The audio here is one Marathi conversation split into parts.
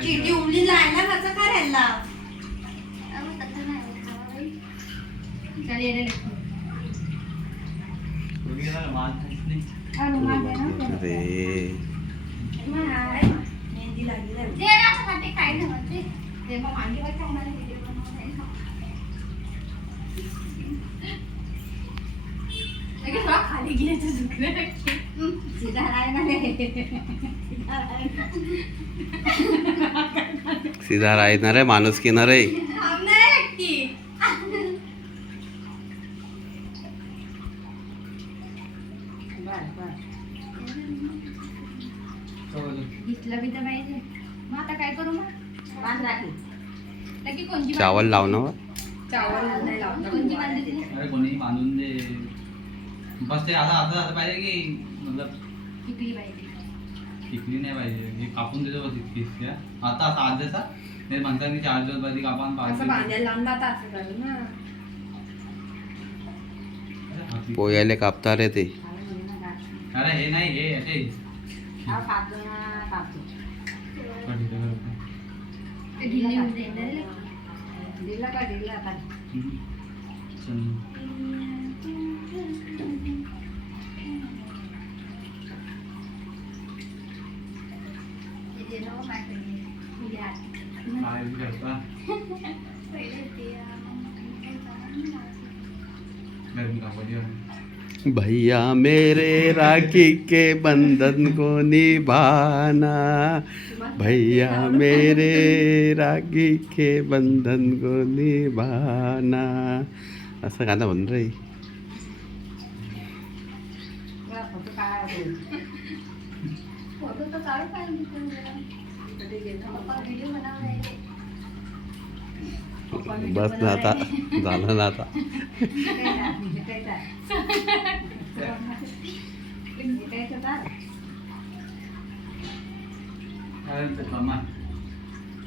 चिटी उमली लायला कसं करायला अरे मेहंदी लागली खाली गेले सीधा राय ना सीधा राहणार आहे माणूस किनार आहे. घेतलं बी तर पाहिजे मग आता काय करू मग बांध राखी लगी कोणची चावल लावणं चावल नाही लावणार कोणची बांधली तिने अरे कोणी बांधून दे बस ते आता आता आता पाहिजे की मतलब टिकली पाहिजे टिकली नाही पाहिजे हे कापून देतो बस इतकीच त्या आता असा आज जसा ते म्हणतात की 4 दिवस पाहिजे कापान असं बांधायला लावून आता असं करू ना पोयाले कापता रे ते. अरे हे नाही हे असे हा कापतो ना कापतो ते ढिल्ली होऊन जाईल ना रे. दिला का दिला आता ते जे नको काय करेल. म्हणजे आज. काय करता पहिले ते गरमी कापायची भैया मेरे राखी के बंधन को निभाना, भैया मेरे राखी के बंधन को निभाना असं गाणं म्हण रे. फोटो काय फोटो तर काढू पाहिजे पप्पा व्हिडिओ बनवलाय बस ना आता झालं ना आता.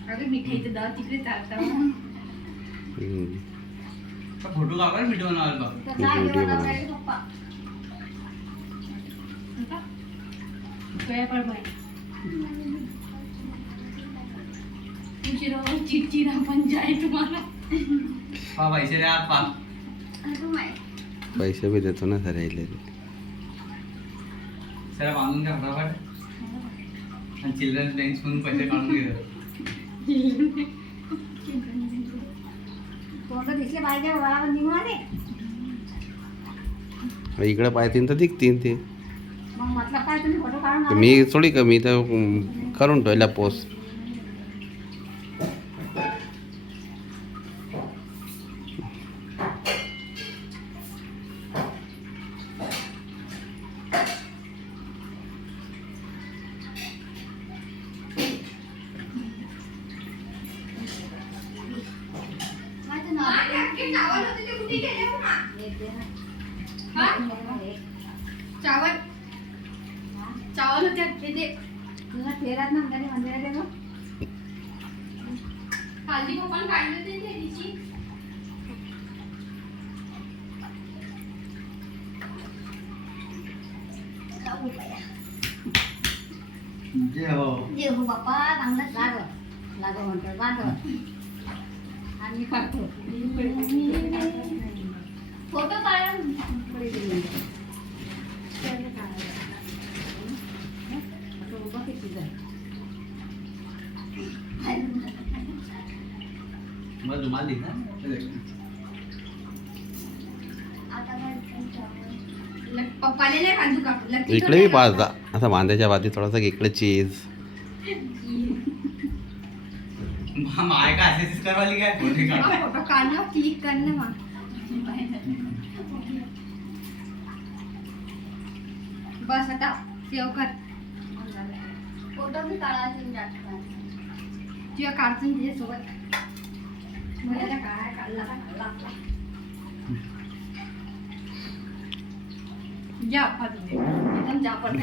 अरे मिठाईचं दाव तिकडे चालतं हम्म. फोटो काढा व्हिडिओ बनवायला व्हिडिओ बनव. पप्पा गया पण चिडचिडा पण जाय तुम्हाला पा पैसे द्या पा पैसे बी देतो ना सर यायले. सगळं बांधून द्या फटाफट आणि चिल्ड्रन्स बँक म्हणून पैसे काढून घे फोटो दिसले पाहिजे मला पण निघून आले इकडे पाहतीन तर दिखतीन ते. मग म्हटलं काय तुम्ही फोटो काढून आले? मी थोडी कमी तर करून ठेवला पोस्ट. एक दे ना. एक. चावल चावल होते हे दे तुला फेरात ना घरी मंदिरात आहे बघ. हल्दी पप्पान काढले ते दिवशी जे हो जे हो बाप्पा चांगलं लाग लाग म्हणतो बांध आणि मी काढतो फोटो काढा मग रुमाल दिला पप्पाले नाही बांधू कापू इकडे बी पाच दा असं बांधायच्या बाधी थोडासा इकडे चीज. माय का असेच करवाली काय फोटो काढ फोटो काढणं क्लिक करणं मग बस आता सेव कर फोटो बी काढायचे तुझ्या काढतो तुझ्यासोबत मला काय काढला जा एकदम जा पण